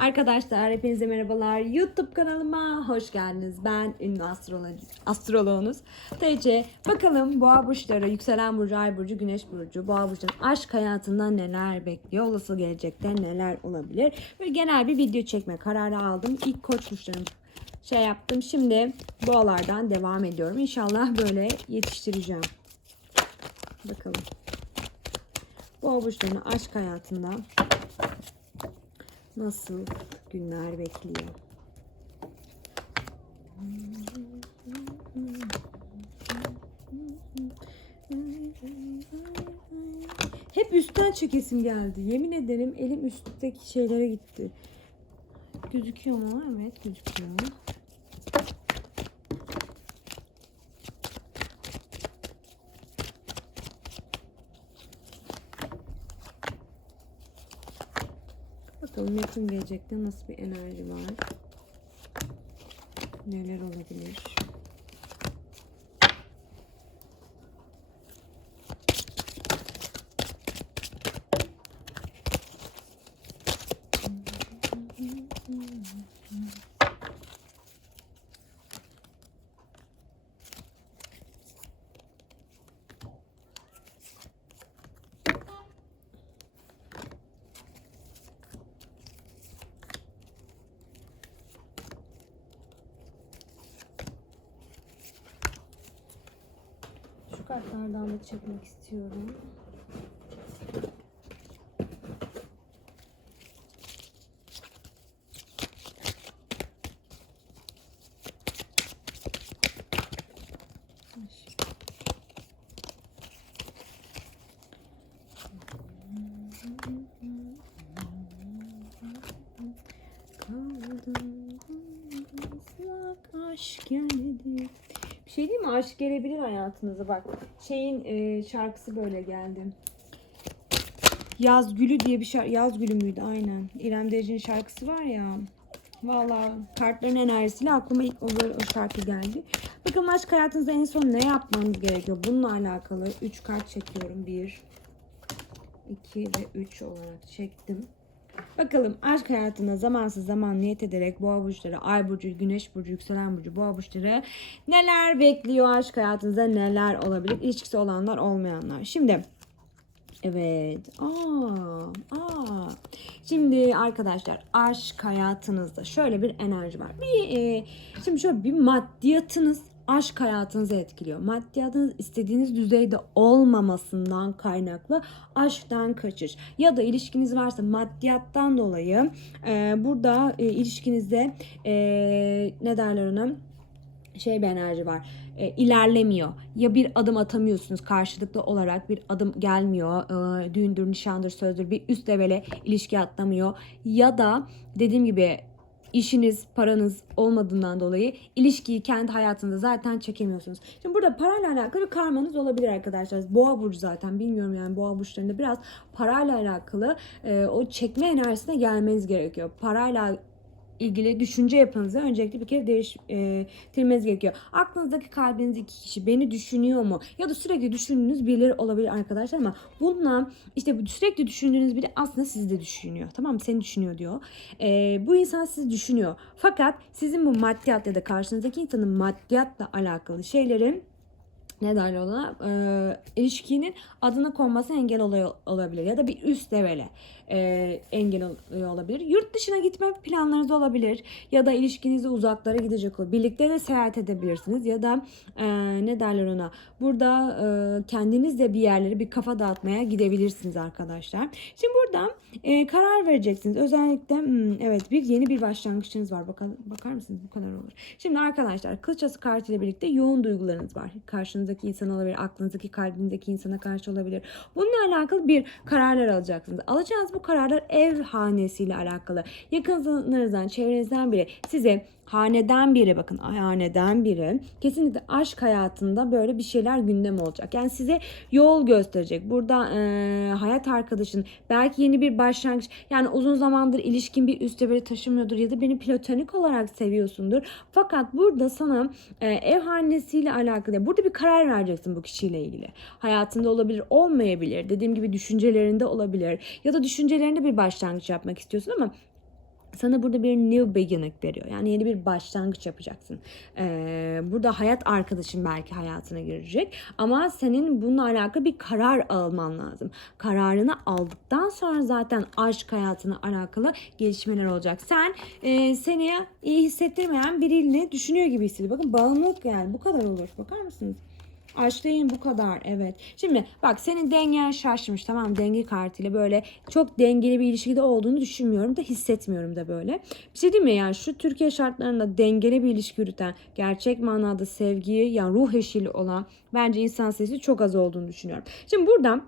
Arkadaşlar hepinize merhabalar. YouTube kanalıma hoş geldiniz. Ben ünlü astroloji, astroloğunuz TC. Bakalım boğa burçları, yükselen burcu, ay burcu, güneş burcu, boğa burçların aşk hayatında neler bekliyor? Olası gelecekte neler olabilir? Ve genel bir video çekme kararı aldım. İlk koç burçlarım şey yaptım. Şimdi boğalardan devam ediyorum. İnşallah böyle yetiştireceğim. Bakalım. Boğa burçlarının aşk hayatında nasıl günler bekliyor? Hep üstten çekesim geldi. Yemin ederim elim üstteki şeylere gitti. Gözüküyor mu? Evet gözüküyor. Bakalım yakın gelecekte nasıl bir enerji var. Neler olabilir? Şu kartlardan da çekmek istiyorum. Kaldım aşk geldi. Aşk gelebilir hayatınıza bak. Şeyin e, şarkısı böyle geldi. Yaz Gülü diye bir şarkı. Yaz Gülü müydü? Aynen. İrem Derici'nin şarkısı var ya. Valla kartların enerjisiyle aklıma ilk o, o şarkı geldi. Bakın aşk hayatınızda en son ne yapmanız gerekiyor? Bununla alakalı 3 kart çekiyorum. 1, 2 ve 3 olarak çektim. Bakalım aşk hayatına zamansız zaman niyet ederek boğa burçları, ay burcu, güneş burcu, yükselen burcu, boğa burçları neler bekliyor aşk hayatınızda neler olabilir? İlişkisi olanlar olmayanlar. Şimdi Evet. Aa, aa. Şimdi arkadaşlar aşk hayatınızda şöyle bir enerji var. Bir e, şimdi şöyle bir maddiyatınız aşk hayatınızı etkiliyor. Maddiyatınız istediğiniz düzeyde olmamasından kaynaklı aşktan kaçış ya da ilişkiniz varsa maddiyattan dolayı e, burada e, ilişkinizde e, ne derler ona? şey bir enerji var. E, ilerlemiyor. Ya bir adım atamıyorsunuz karşılıklı olarak bir adım gelmiyor. E, düğündür, nişandır, sözdür bir üst levele ilişki atlamıyor. Ya da dediğim gibi işiniz, paranız olmadığından dolayı ilişkiyi kendi hayatınızda zaten çekemiyorsunuz. Şimdi burada parayla alakalı bir karmanız olabilir arkadaşlar. Boğa burcu zaten bilmiyorum yani boğa burçlarında biraz parayla alakalı e, o çekme enerjisine gelmeniz gerekiyor. Parayla ilgili düşünce yapınızı öncelikle bir kere değiştirmeniz gerekiyor. Aklınızdaki kalbinizdeki kişi beni düşünüyor mu? Ya da sürekli düşündüğünüz birileri olabilir arkadaşlar ama bununla işte sürekli düşündüğünüz biri aslında sizi de düşünüyor. Tamam mı? Seni düşünüyor diyor. Ee, bu insan sizi düşünüyor. Fakat sizin bu maddiyat ya da karşınızdaki insanın maddiyatla alakalı şeylerin ne derler ona e, ilişkinin adına konması engel oluyor olabilir ya da bir üst levele e, engel oluyor olabilir. Yurt dışına gitme planlarınız olabilir ya da ilişkinizde uzaklara gidecek olur. Birlikte de seyahat edebilirsiniz ya da e, ne derler ona burada e, kendiniz de bir yerlere bir kafa dağıtmaya gidebilirsiniz arkadaşlar. Şimdi burada e, karar vereceksiniz. Özellikle hmm, evet bir yeni bir başlangıçınız var. Bakar, bakar mısınız bu kadar olur. Şimdi arkadaşlar kılıçası kartıyla birlikte yoğun duygularınız var. Karşınızdaki insan olabilir, aklınızdaki kalbinizdeki insana karşı olabilir. Bununla alakalı bir kararlar alacaksınız. Alacağınız bu kararlar ev hanesiyle alakalı. Yakınlarınızdan, çevrenizden biri size haneden biri bakın haneden biri kesinlikle aşk hayatında böyle bir şeyler gündem olacak. Yani size yol gösterecek. Burada e, hayat arkadaşın belki yeni bir başlangıç yani uzun zamandır ilişkin bir üst levele taşımıyordur ya da beni platonik olarak seviyorsundur. Fakat burada sana e, ev hanesiyle alakalı burada bir karar vereceksin bu kişiyle ilgili. Hayatında olabilir olmayabilir. Dediğim gibi düşüncelerinde olabilir ya da düşüncelerinde bir başlangıç yapmak istiyorsun ama sana burada bir new beginning veriyor. Yani yeni bir başlangıç yapacaksın. Ee, burada hayat arkadaşın belki hayatına girecek. Ama senin bununla alakalı bir karar alman lazım. Kararını aldıktan sonra zaten aşk hayatına alakalı gelişmeler olacak. Sen e, seni iyi hissettirmeyen biriyle düşünüyor gibi hissediyor. Bakın bağımlılık yani bu kadar olur. Bakar mısınız? Aşklayın bu kadar evet. Şimdi bak senin dengen şaşmış tamam denge kartıyla böyle çok dengeli bir ilişkide olduğunu düşünmüyorum da hissetmiyorum da böyle. Bir şey değil mi yani şu Türkiye şartlarında dengeli bir ilişki yürüten gerçek manada sevgiyi yani ruh eşiyle olan bence insan sayısı çok az olduğunu düşünüyorum. Şimdi buradan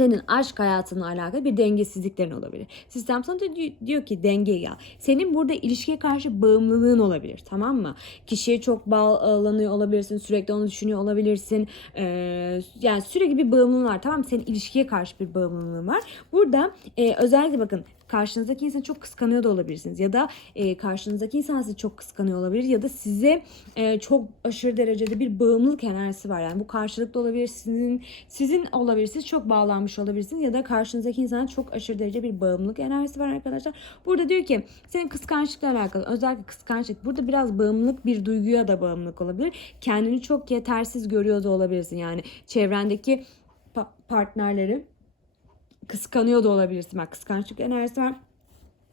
senin aşk hayatınla alakalı bir dengesizliklerin olabilir. Sistem sana diyor ki dengeyi al. Senin burada ilişkiye karşı bağımlılığın olabilir tamam mı? Kişiye çok bağlanıyor olabilirsin. Sürekli onu düşünüyor olabilirsin. Ee, yani sürekli bir bağımlılığın var tamam mı? Senin ilişkiye karşı bir bağımlılığın var. Burada e, özellikle bakın karşınızdaki insanı çok kıskanıyor da olabilirsiniz. Ya da e, karşınızdaki insan sizi çok kıskanıyor olabilir ya da size e, çok aşırı derecede bir bağımlılık enerjisi var. Yani bu karşılıklı olabilir sizin sizin olabilir siz çok bağlanmış olabilirsiniz. Ya da karşınızdaki insana çok aşırı derece bir bağımlılık enerjisi var arkadaşlar. Burada diyor ki senin kıskançlıkla alakalı özellikle kıskançlık burada biraz bağımlılık bir duyguya da bağımlılık olabilir. Kendini çok yetersiz görüyor da olabilirsin. Yani çevrendeki pa- partnerleri kıskanıyor da olabilirsin. Bak kıskançlık enerjisi var.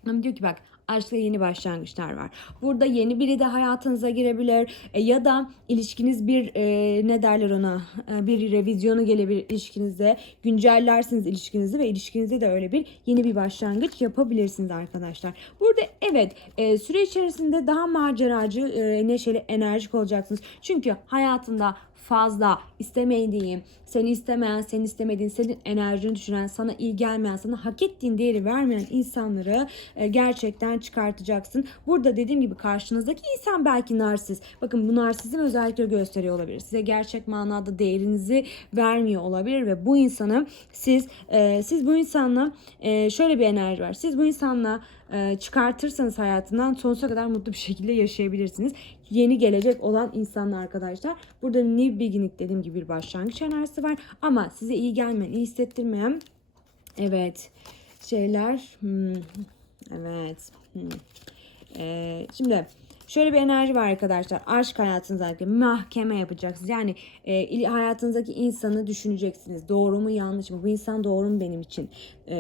Ama diyor ki bak aşkla yeni başlangıçlar var. Burada yeni biri de hayatınıza girebilir E, ya da ilişkiniz bir e, ne derler ona E, bir revizyonu gelebilir ilişkinizde güncellersiniz ilişkinizi ve ilişkinizde de öyle bir yeni bir başlangıç yapabilirsiniz arkadaşlar. Burada evet e, süre içerisinde daha maceracı e, neşeli enerjik olacaksınız. Çünkü hayatında fazla istemediğin, seni istemeyen, seni istemediğin, senin enerjini düşüren, sana iyi gelmeyen, sana hak ettiğin değeri vermeyen insanları e, gerçekten çıkartacaksın. Burada dediğim gibi karşınızdaki insan belki narsist. Bakın bu narsizm özellikleri gösteriyor olabilir. Size gerçek manada değerinizi vermiyor olabilir ve bu insanı siz e, siz bu insanla e, şöyle bir enerji var. Siz bu insanla çıkartırsanız hayatından sonsuza kadar mutlu bir şekilde yaşayabilirsiniz. Yeni gelecek olan insanlar arkadaşlar. Burada new beginning dediğim gibi bir başlangıç enerjisi var. Ama size iyi gelmeyen, iyi hissettirmeyen evet şeyler hmm, evet hmm. Ee, şimdi Şöyle bir enerji var arkadaşlar. Aşk hayatınızdaki mahkeme yapacaksınız. Yani e, hayatınızdaki insanı düşüneceksiniz. Doğru mu yanlış mı? Bu insan doğru mu benim için? E,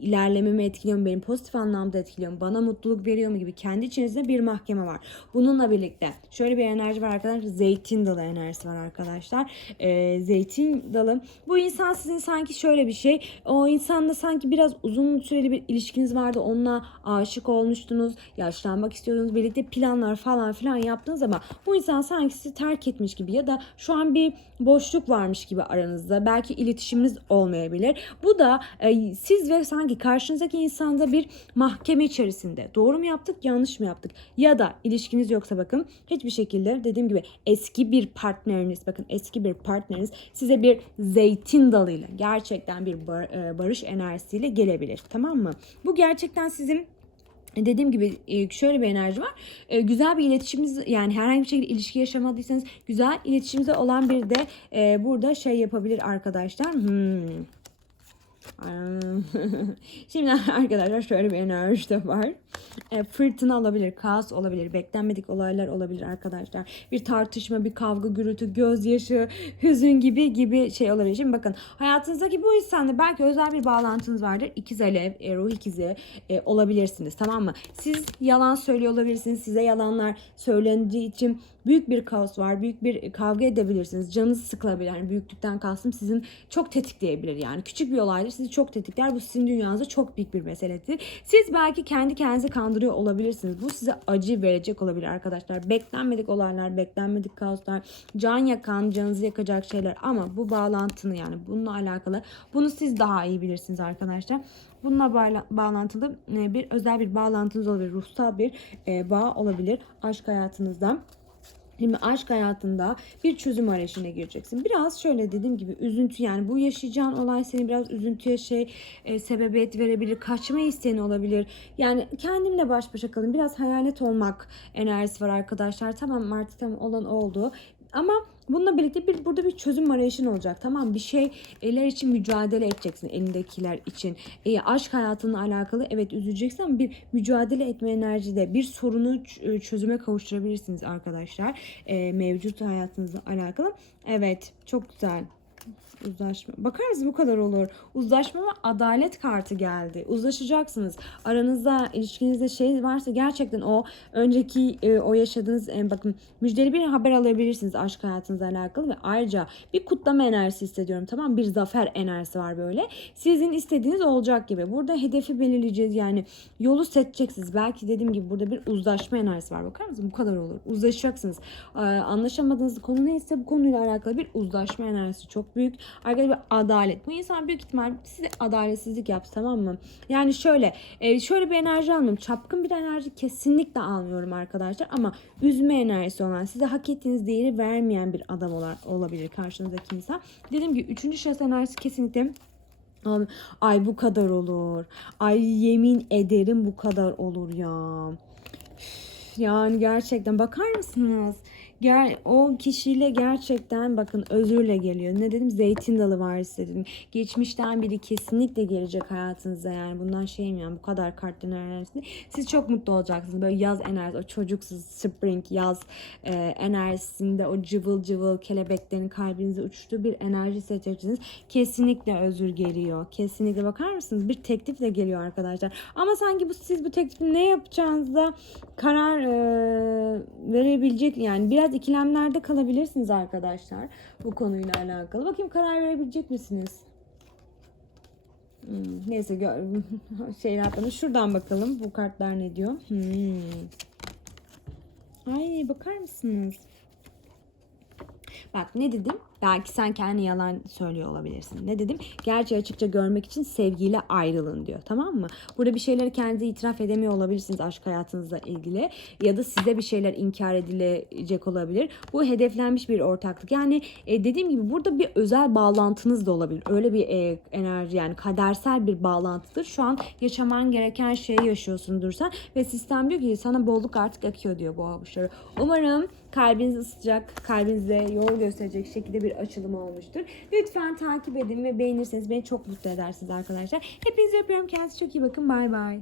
ilerlememi etkiliyor mu? Benim pozitif anlamda etkiliyor mu? Bana mutluluk veriyor mu gibi kendi içinizde bir mahkeme var. Bununla birlikte şöyle bir enerji var arkadaşlar. Zeytin dalı enerjisi var arkadaşlar. E, zeytin dalı. Bu insan sizin sanki şöyle bir şey. O insanla sanki biraz uzun süreli bir ilişkiniz vardı. Onunla aşık olmuştunuz. Yaşlanmak istiyordunuz. Birlikte planlar falan filan yaptınız ama bu insan sanki sizi terk etmiş gibi ya da şu an bir boşluk varmış gibi aranızda. Belki iletişiminiz olmayabilir. Bu da e, siz ve sanki karşınızdaki insanda bir mahkeme içerisinde. Doğru mu yaptık, yanlış mı yaptık? Ya da ilişkiniz yoksa bakın hiçbir şekilde dediğim gibi eski bir partneriniz bakın eski bir partneriniz size bir zeytin dalıyla gerçekten bir e, barış enerjisiyle gelebilir. Tamam mı? Bu gerçekten sizin Dediğim gibi e, şöyle bir enerji var. E, Güzel bir iletişimimiz yani herhangi bir şekilde ilişki yaşamadıysanız güzel iletişimimize olan bir de e, burada şey yapabilir arkadaşlar. Hmm. Şimdi arkadaşlar şöyle bir enerji de var. E, fırtına olabilir, kaos olabilir, beklenmedik olaylar olabilir arkadaşlar. Bir tartışma, bir kavga, gürültü, gözyaşı, hüzün gibi gibi şey olabilir. Şimdi bakın hayatınızdaki bu insanla belki özel bir bağlantınız vardır. İkiz alev, e, ruh ikizi e, olabilirsiniz tamam mı? Siz yalan söylüyor olabilirsiniz. Size yalanlar söylendiği için büyük bir kaos var. Büyük bir kavga edebilirsiniz. Canınız sıkılabilir. Yani büyüklükten kastım sizin çok tetikleyebilir yani. Küçük bir olaydır sizi çok tetikler. Bu sizin dünyanızda çok büyük bir meseledir. Siz belki kendi kendinizi kandırıyor olabilirsiniz. Bu size acı verecek olabilir arkadaşlar. Beklenmedik olaylar, beklenmedik kaoslar, can yakan, canınızı yakacak şeyler ama bu bağlantını yani bununla alakalı bunu siz daha iyi bilirsiniz arkadaşlar. Bununla bağla- bağlantılı e, bir özel bir bağlantınız olabilir. Ruhsal bir e, bağ olabilir aşk hayatınızda. Şimdi aşk hayatında bir çözüm arayışına gireceksin. Biraz şöyle dediğim gibi üzüntü yani bu yaşayacağın olay seni biraz üzüntüye şey e, sebebiyet verebilir. Kaçma isteğin olabilir. Yani kendimle baş başa kalın. Biraz hayalet olmak enerjisi var arkadaşlar. Tamam artık tamam olan oldu. Ama Bununla birlikte bir burada bir çözüm arayışın olacak. Tamam bir şeyler için mücadele edeceksin elindekiler için. E, aşk hayatınla alakalı evet üzüleceksin ama bir mücadele etme enerjide bir sorunu e, çözüme kavuşturabilirsiniz arkadaşlar. E, mevcut hayatınızla alakalı. Evet çok güzel. Uzlaşma. Bakar mısın bu kadar olur. Uzlaşma ve adalet kartı geldi. Uzlaşacaksınız. Aranızda ilişkinizde şey varsa gerçekten o önceki e, o yaşadığınız e, bakın müjdeli bir haber alabilirsiniz aşk hayatınızla alakalı ve ayrıca bir kutlama enerjisi hissediyorum. Tamam bir zafer enerjisi var böyle. Sizin istediğiniz olacak gibi. Burada hedefi belirleyeceğiz yani yolu seçeceksiniz. Belki dediğim gibi burada bir uzlaşma enerjisi var. Bakar mısın? Bu kadar olur. Uzlaşacaksınız. Ee, anlaşamadığınız konu neyse bu konuyla alakalı bir uzlaşma enerjisi çok büyük. Arkadaşlar bir adalet. Bu insan büyük ihtimal size adaletsizlik yaptı tamam mı? Yani şöyle e, şöyle bir enerji almıyorum. Çapkın bir enerji kesinlikle almıyorum arkadaşlar ama üzme enerjisi olan size hak ettiğiniz değeri vermeyen bir adam ola- olabilir karşınızdaki insan. Dediğim gibi üçüncü şahıs enerjisi kesinlikle Ay bu kadar olur. Ay yemin ederim bu kadar olur ya. Yani gerçekten bakar mısınız? Ger o kişiyle gerçekten bakın özürle geliyor. Ne dedim? Zeytin dalı varsa dedim. Geçmişten biri kesinlikle gelecek hayatınıza yani. Bundan şeyim yani bu kadar kartların enerjisinde. Siz çok mutlu olacaksınız. Böyle yaz enerjisi, o çocuksuz spring yaz e, enerjisinde o cıvıl cıvıl kelebeklerin kalbinize uçtuğu bir enerji hissedeceksiniz. Kesinlikle özür geliyor. Kesinlikle bakar mısınız? Bir teklif de geliyor arkadaşlar. Ama sanki bu siz bu teklifi ne yapacağınızda karar e, verebilecek yani biraz ikilemlerde kalabilirsiniz arkadaşlar bu konuyla alakalı. Bakayım karar verebilecek misiniz? Hmm, neyse şeyler yapalım. Şuradan bakalım bu kartlar ne diyor. Hmm. Ay bakar mısınız? Bak ne dedim? Belki sen kendi yalan söylüyor olabilirsin. Ne dedim? Gerçeği açıkça görmek için sevgiyle ayrılın diyor. Tamam mı? Burada bir şeyleri kendinize itiraf edemiyor olabilirsiniz aşk hayatınızla ilgili. Ya da size bir şeyler inkar edilecek olabilir. Bu hedeflenmiş bir ortaklık. Yani e, dediğim gibi burada bir özel bağlantınız da olabilir. Öyle bir e, enerji yani kadersel bir bağlantıdır. Şu an yaşaman gereken şeyi yaşıyorsundur sen. Ve sistem diyor ki sana bolluk artık akıyor diyor bu avuçları. Umarım kalbiniz ısıtacak, kalbinize yol gösterecek şekilde bir açılım olmuştur. Lütfen takip edin ve beğenirseniz beni çok mutlu edersiniz arkadaşlar. Hepinizi öpüyorum. Kendinize çok iyi bakın. Bay bay.